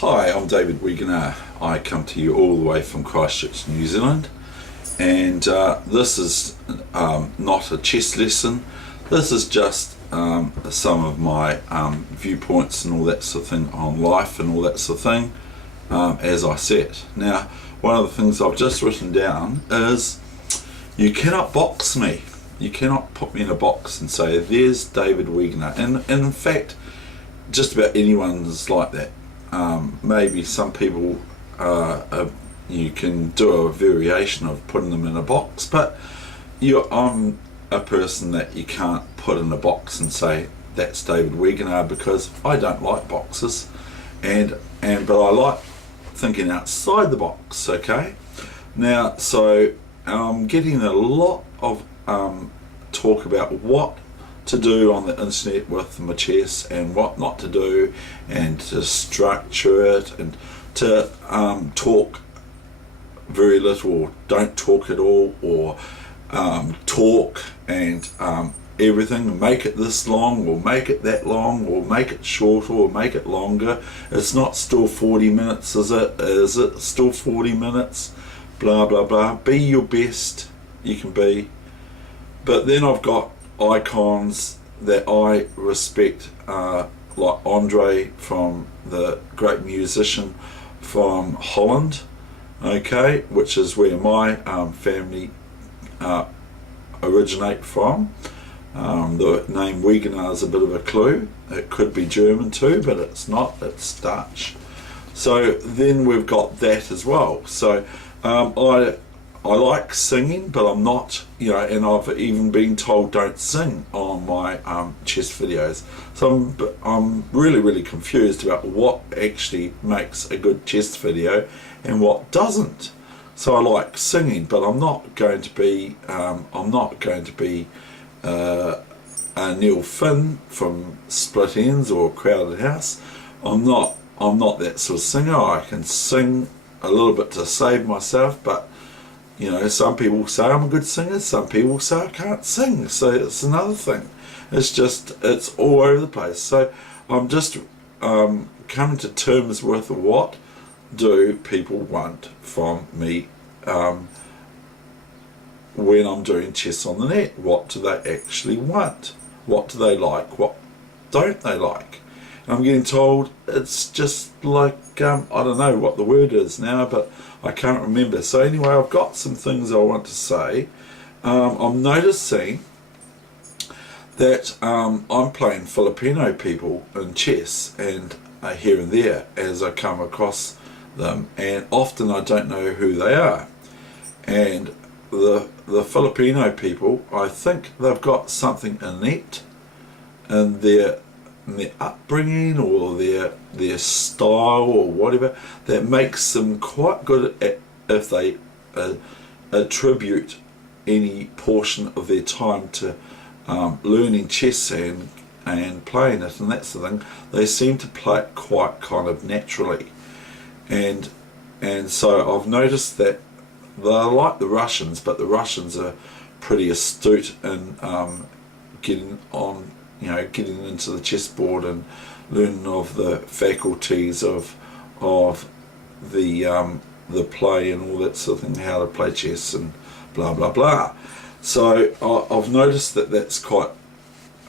Hi, I'm David Weegenaar. I come to you all the way from Christchurch, New Zealand, and this is not a chess lesson. This is just some of my viewpoints and all that sort of thing on life and all that sort of thing as I see it. Now, one of the things I've just written down is you cannot box me. You cannot put me in a box and say, there's David Weegenaar. And in fact, just about anyone's like that. Maybe some people you can do a variation of putting them in a box, but I'm a person that you can't put in a box and say that's David Weegenaar, because I don't like boxes, but I like thinking outside the box. Okay, now so I'm getting a lot of talk about what to do on the internet with my chess and what not to do, and to structure it, and to talk very little or don't talk at all, or talk and everything, make it this long or make it that long, or make it shorter or make it longer. It's not still 40 minutes, is it? Is it still 40 minutes? Blah blah blah. Be your best you can be. But then I've got icons that I respect, like Andre, from the great musician from Holland, okay, which is where my family originate from. The name Weegenaar is a bit of a clue. It could be German too, but it's not, it's Dutch. So then we've got that as well. So I like singing, but I'm not, and I've even been told don't sing on my chess videos. So I'm really confused about what actually makes a good chess video and what doesn't. So I like singing, but I'm not going to be a Neil Finn from Split Ends or Crowded House. I'm not that sort of singer. I can sing a little bit to save myself, but some people say I'm a good singer, some people say I can't sing, so it's another thing. It's all over the place. So I'm just coming to terms with what do people want from me when I'm doing chess on the net. What do they actually want? What do they like? What don't they like? And I'm getting told it's just like, I don't know what the word is now, but I can't remember. So anyway, I've got some things I want to say. I'm noticing that I'm playing Filipino people in chess, and here and there as I come across them, and often I don't know who they are. And the Filipino people, I think they've got something innate in their upbringing or their style or whatever that makes them quite good at, if they attribute any portion of their time to learning chess and playing it, and that's the thing, they seem to play it quite kind of naturally. And so I've noticed that they're like the Russians, but the Russians are pretty astute in getting into the chessboard and learning of the faculties of the play and all that sort of thing, how to play chess and blah blah blah. So I've noticed that's quite.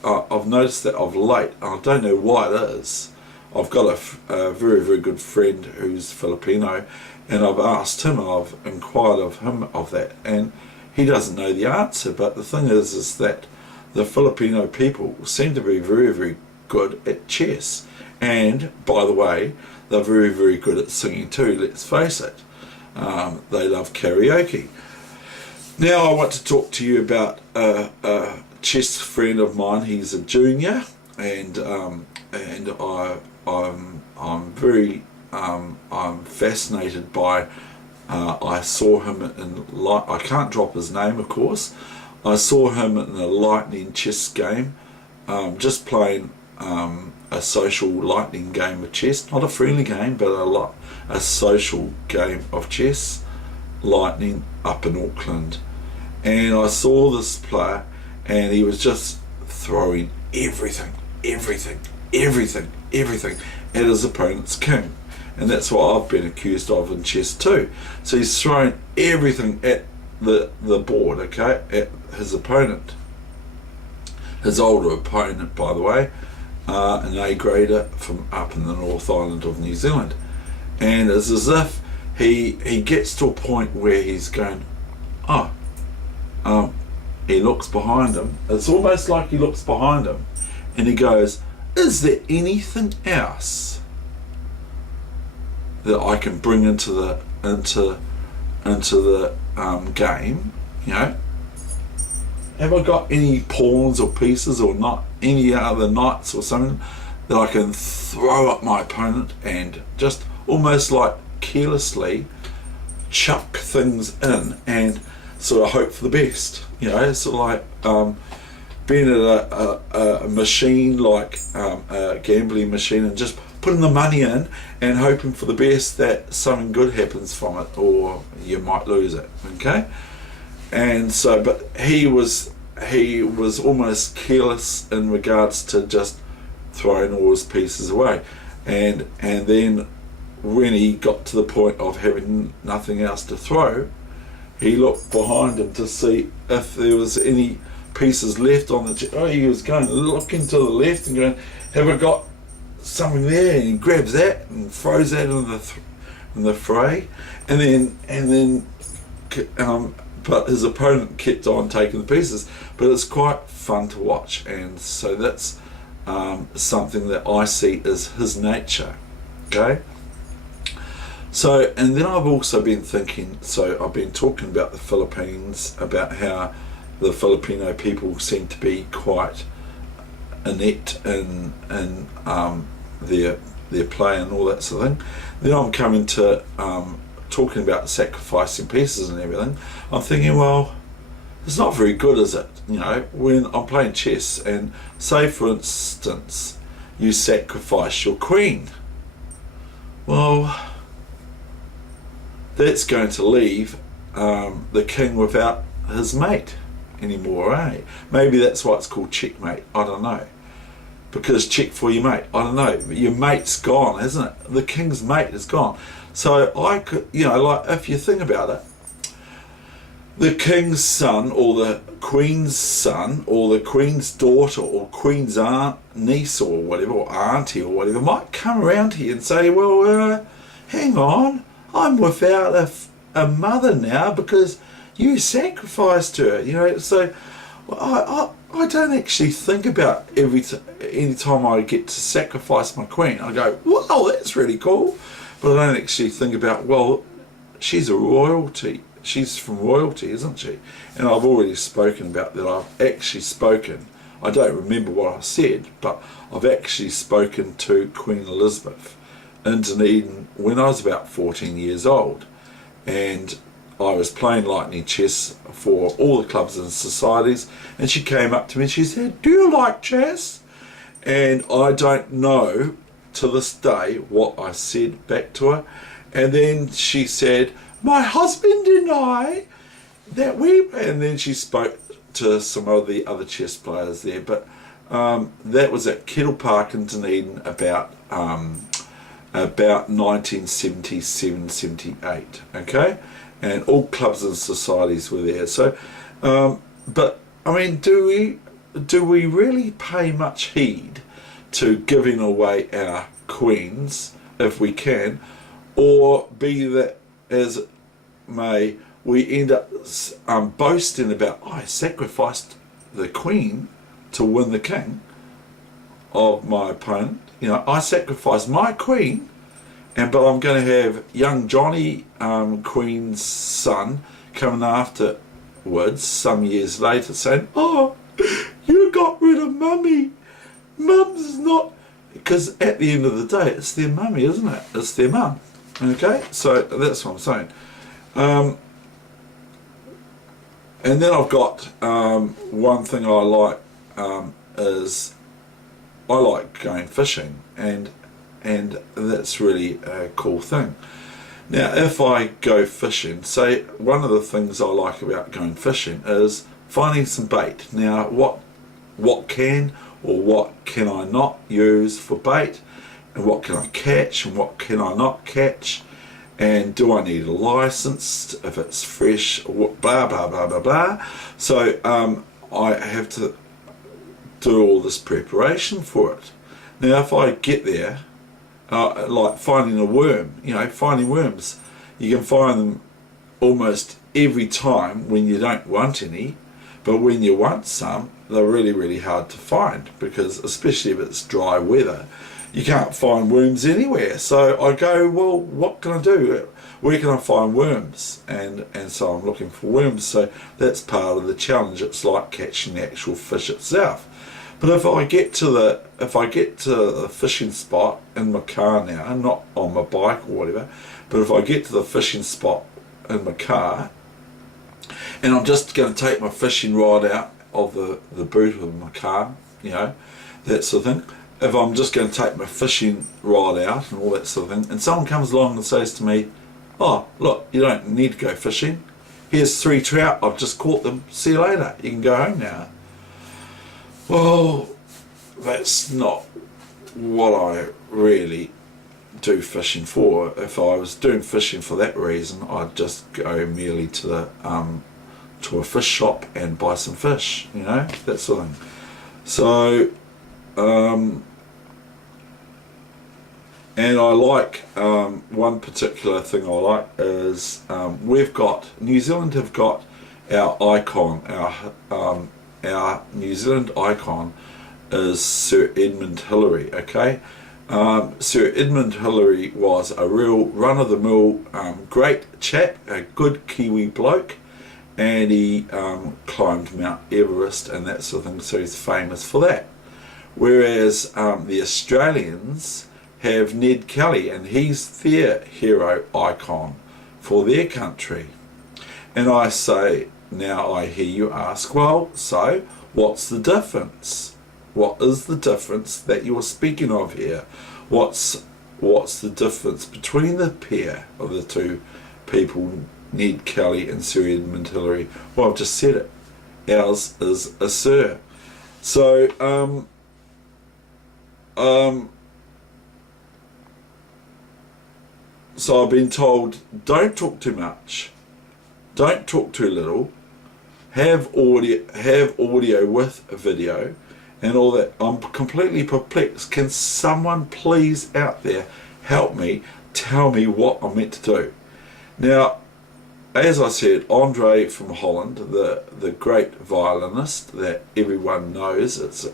I've noticed that of late. I don't know why it is. I've got a very good friend who's Filipino, and I've asked him, I've inquired of him of that, and he doesn't know the answer. But the thing is that the Filipino people seem to be very good at chess, and by the way, they're very good at singing too, let's face it. They love karaoke. Now I want to talk to you about a chess friend of mine. He's a junior, and I'm fascinated by I saw him I can't drop his name, of course. I saw him in a lightning chess game, just playing a social lightning game of chess, not a friendly game, but a social game of chess, lightning, up in Auckland. And I saw this player, and he was just throwing everything at his opponent's king. and that's what I've been accused of in chess too. So he's thrown everything at the board, okay, at his opponent, his older opponent, by the way, an A-grader from up in the North Island of New Zealand. And it's as if he gets to a point where he's going, he looks behind him. It's almost like he looks behind him and he goes, is there anything else that I can bring into the game? You know, have I got any pawns or pieces or not any other knights or something that I can throw at my opponent and just almost like carelessly chuck things in and sort of hope for the best? You know, sort of like being at a machine, like a gambling machine, and just putting the money in and hoping for the best that something good happens from it, or you might lose it, okay? And so, but he was almost careless in regards to just throwing all his pieces away, and then when he got to the point of having nothing else to throw, he looked behind him to see if there was any pieces left on the he was going looking to the left and going, have I got something there? And he grabs that and throws that in the fray, and then but his opponent kept on taking the pieces. But it's quite fun to watch, and so that's something that I see as his nature, okay? So, and then I've also been thinking, so I've been talking about the Philippines, about how the Filipino people seem to be quite inept in their play and all that sort of thing. Then I'm coming to talking about sacrificing pieces and everything. I'm thinking, well, it's not very good, is it? You know, when I'm playing chess and say for instance you sacrifice your queen, well, that's going to leave the king without his mate anymore, eh? Maybe that's why it's called checkmate, I don't know. Because check for your mate, I don't know. Your mate's gone, isn't it? The king's mate is gone. So I could, you know, like if you think about it, the king's son or the queen's son or the queen's daughter or queen's aunt, niece or whatever, or auntie or whatever might come around here and say, well, hang on, I'm without a mother now because you sacrificed her, you know. So I don't actually think about any time I get to sacrifice my queen. I go, wow, that's really cool. But I don't actually think about, well, she's a royalty. She's from royalty, isn't she? And I've already spoken about that. I've actually spoken, I don't remember what I said, but I've actually spoken to Queen Elizabeth in Dunedin when I was about 14 years old. And I was playing lightning chess for all the clubs and societies, and she came up to me and she said, do you like chess? And I don't know to this day what I said back to her. And then she said, my husband and I, and then she spoke to some of the other chess players there, but that was at Kettle Park in Dunedin about 1977-78, okay? And all clubs and societies were there. So, but I mean, do we really pay much heed to giving away our queens if we can, or be that as it may, we end up boasting about, I sacrificed the queen to win the king of my opponent. You know, I sacrificed my queen, but I'm going to have young Johnny, Queen's son, coming afterwards some years later saying, oh, you got rid of mummy. Mum's not, because at the end of the day it's their mummy, isn't it? It's their mum. Okay, so that's what I'm saying. And then I've got one thing I like is I like going fishing, and that's really a cool thing. Now, if I go fishing, say one of the things I like about going fishing is finding some bait. Now, what can or what can I not use for bait? and what can I catch and what can I not catch, and do I need a license if it's fresh, blah blah blah blah blah. So I have to do all this preparation for it. Now if I get there, like finding a worm, finding worms, you can find them almost every time when you don't want any, but when you want some, they're really, really hard to find, because especially if it's dry weather, you can't find worms anywhere. So I go, well, what can I do? Where can I find worms? And so I'm looking for worms. So that's part of the challenge. It's like catching the actual fish itself. But if I get to the fishing spot in my car now, not on my bike or whatever, but if I get to the fishing spot in my car, and I'm just going to take my fishing rod out of the boot of my car, that sort of thing. If I'm just going to take my fishing rod out and all that sort of thing, and someone comes along and says to me, oh, look, you don't need to go fishing. Here's 3 trout, I've just caught them, see you later, you can go home now. Well, that's not what I really do fishing for. If I was doing fishing for that reason, I'd just go merely to a fish shop and buy some fish, that sort of thing. So, and I like, one particular thing I like is, New Zealand have got our icon, our New Zealand icon is Sir Edmund Hillary, okay? Sir Edmund Hillary was a real run-of-the-mill great chap, a good Kiwi bloke, and he climbed Mount Everest and that sort of thing, so he's famous for that. Whereas the Australians have Ned Kelly, and he's their hero icon for their country. And I say, now I hear you ask, well, so what's the difference? What is the difference that you're speaking of here? What's the difference between the pair of the two people, Ned Kelly and Sir Edmund Hillary? Well, I've just said it. Ours is a Sir. So, so I've been told, don't talk too much, don't talk too little, have audio with a video and all that. I'm completely perplexed. Can someone please out there help me, tell me what I'm meant to do? Now, as I said, Andre from Holland, the great violinist that everyone knows,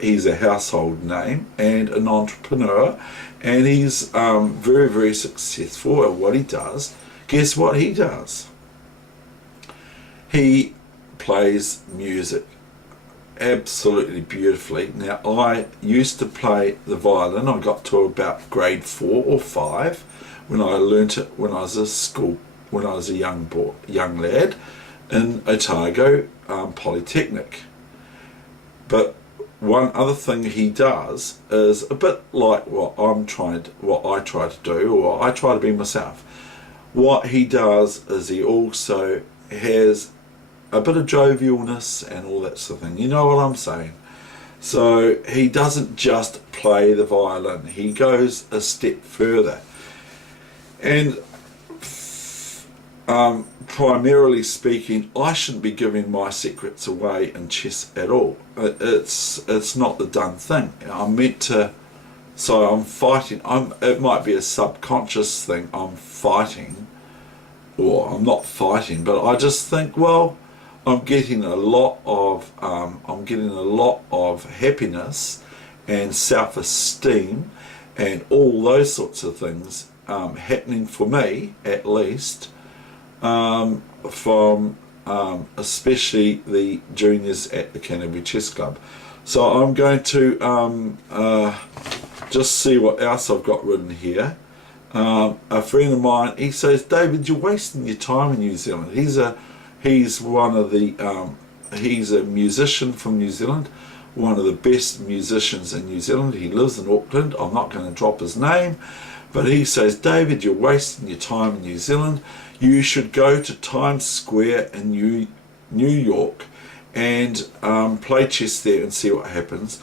he's a household name and an entrepreneur, and he's very, very successful at what he does. Guess what he does? He plays music absolutely beautifully. Now, I used to play the violin. I got to about grade 4 or 5 when I learnt it when I was a young lad in Otago Polytechnic. But one other thing he does is a bit like what I try to do, or I try to be myself. What he does is he also has a bit of jovialness and all that sort of thing. You know what I'm saying? So he doesn't just play the violin, he goes a step further. And primarily speaking, I shouldn't be giving my secrets away in chess at all. It's not the done thing. I'm meant to, so I'm fighting. It might be a subconscious thing. I'm fighting, or I'm not fighting, but I just think, well, I'm getting a lot of happiness and self-esteem and all those sorts of things happening for me, at least, from especially the juniors at the Canterbury Chess Club. So I'm going to just see what else I've got written here. A friend of mine, he says, David, you're wasting your time in New Zealand. He's a musician from New Zealand, one of the best musicians in New Zealand. He lives in Auckland. I'm not going to drop his name, but he says, David, you're wasting your time in New Zealand. You should go to Times Square in New York and play chess there and see what happens.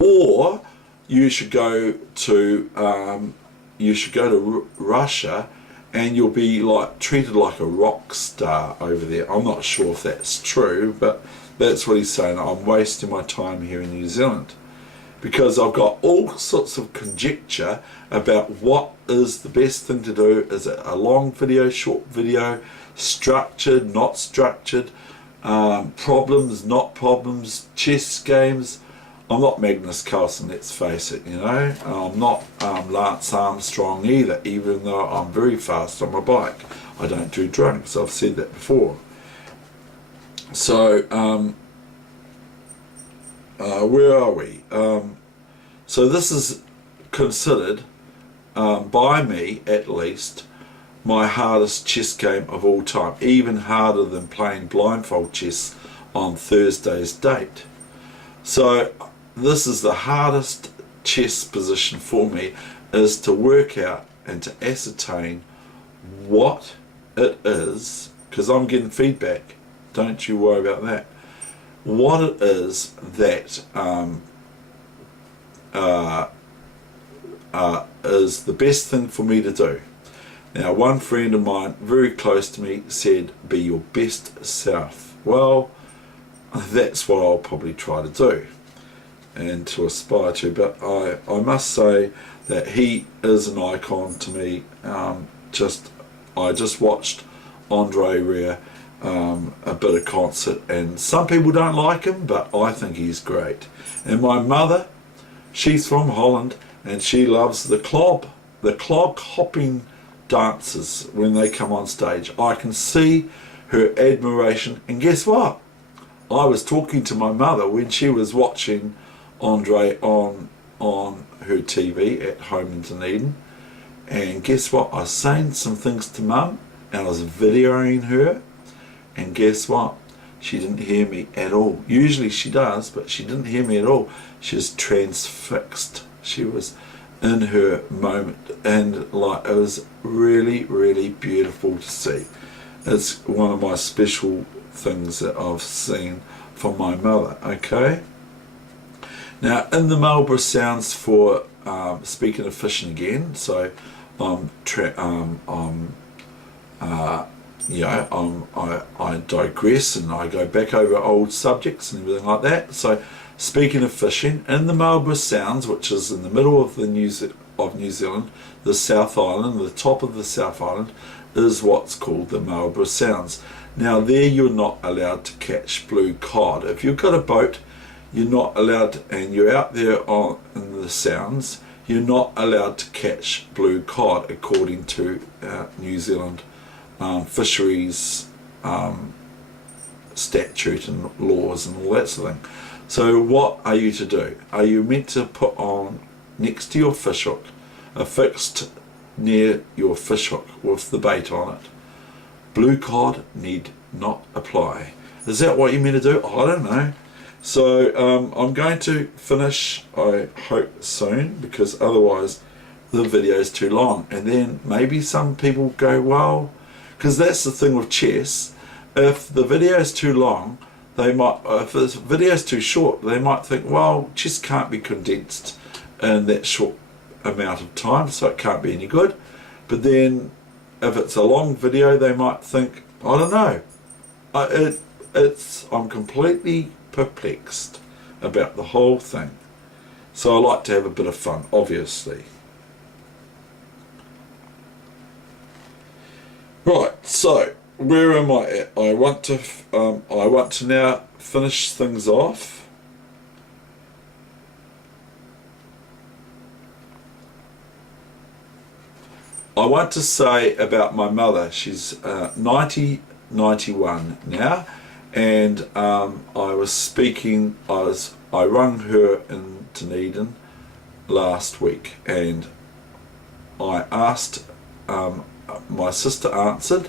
Or you should go to Russia, and you'll be like treated like a rock star over there. I'm not sure if that's true, but that's what he's saying. I'm wasting my time here in New Zealand because I've got all sorts of conjecture about what is the best thing to do. Is it a long video, short video, structured, not structured, problems, not problems, chess games? I'm not Magnus Carlsen, let's face it, you know. I'm not Lance Armstrong either, even though I'm very fast on my bike. I don't do drugs, I've said that before. So, where are we? So this is considered, by me at least, my hardest chess game of all time, even harder than playing blindfold chess on Thursday's date. So this is the hardest chess position for me, is to work out and to ascertain what it is, because I'm getting feedback, don't you worry about that, what it is that is the best thing for me to do. Now, one friend of mine very close to me said, be your best self. Well, that's what I'll probably try to do and to aspire to, but I must say that he is an icon to me. I just watched Andre Rieu a bit of concert, and some people don't like him, but I think he's great. And my mother, she's from Holland, and she loves the clog hopping dancers when they come on stage. I can see her admiration, and guess what? I was talking to my mother when she was watching Andre on her TV at home in Dunedin, and guess what? I was saying some things to Mum, and I was videoing her, and guess what? She didn't hear me at all. Usually she does, but she didn't hear me at all. She was transfixed. She was in her moment, and like, it was really, really beautiful to see. It's one of my special things that I've seen from my mother. Okay. Now, in the Marlborough Sounds for speaking of fishing again, so I digress and I go back over old subjects and everything like that. So, speaking of fishing, in the Marlborough Sounds, which is in the middle of New Zealand, the South Island, the top of the South Island, is what's called the Marlborough Sounds. Now, there you're not allowed to catch blue cod. If you've got a boat, you're not allowed to, and you're out there in the Sounds, you're not allowed to catch blue cod according to New Zealand fisheries statute and laws and all that sort of thing. So what are you to do? Are you meant to put on next to your fishhook, affixed near your fishhook with the bait on it, blue cod need not apply? Is that what you're meant to do? I don't know. So I'm going to finish, I hope, soon, because otherwise the video is too long. And then maybe some people go, well, because that's the thing with chess, if the video is too long, they might, if the video is too short, they might think, well, chess can't be condensed in that short amount of time, so it can't be any good. But then if it's a long video, they might think, I don't know. I'm completely perplexed about the whole thing. So I like to have a bit of fun, obviously. Right, so where am I at? I want to now finish things off. I want to say about my mother. She's 91 now, and I rung her in Dunedin last week, and I asked, my sister answered,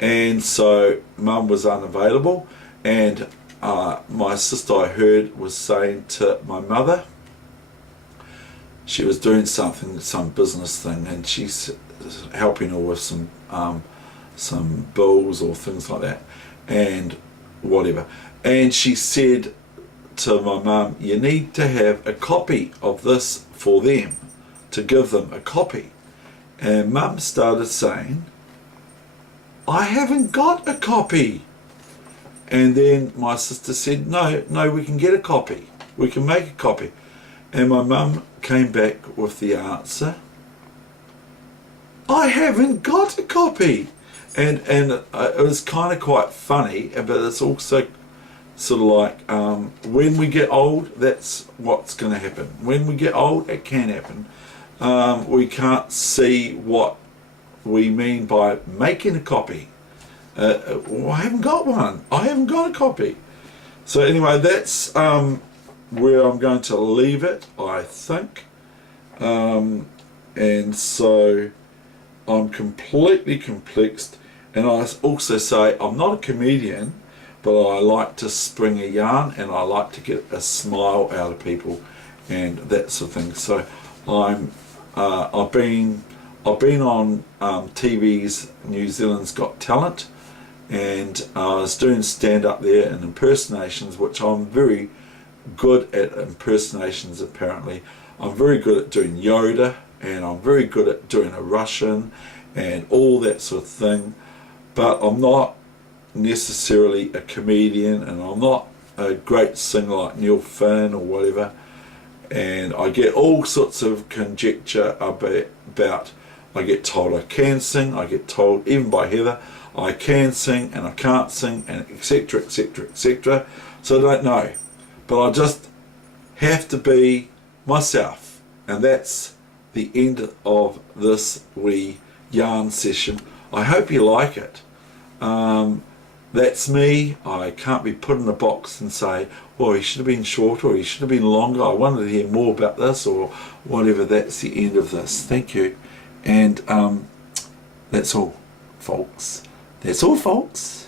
and so Mum was unavailable, and my sister, I heard, was saying to my mother, she was doing something, some business thing, and she's helping her with some bills or things like that, and whatever. And she said to my mum, you need to have a copy of this for them, to give them a copy. And mum started saying, I haven't got a copy. And then my sister said, no, we can get a copy. We can make a copy. And my mum came back with the answer, I haven't got a copy. And it was kind of quite funny, but it's also sort of like, when we get old, that's what's going to happen. When we get old, it can happen. We can't see what we mean by making a copy. Well, I haven't got one. I haven't got a copy. So anyway, that's where I'm going to leave it, I think. And so I'm completely complexed. And I also say I'm not a comedian, but I like to spring a yarn and I like to get a smile out of people and that sort of thing. So I've been on TV's New Zealand's Got Talent, and I was doing stand-up there and impersonations, which I'm very good at impersonations apparently. I'm very good at doing Yoda, and I'm very good at doing a Russian and all that sort of thing, but I'm not necessarily a comedian, and I'm not a great singer like Neil Finn or whatever. And I get all sorts of conjecture about I get told I can sing, I get told even by Heather I can sing and I can't sing, and etc, etc, etc. So I don't know, but I just have to be myself. And that's the end of this wee yarn session. I hope you like it. That's me. I can't be put in a box and say, well, he should have been shorter or he should have been longer. I wanted to hear more about this or whatever. That's the end of this. Thank you. And that's all, folks. That's all, folks.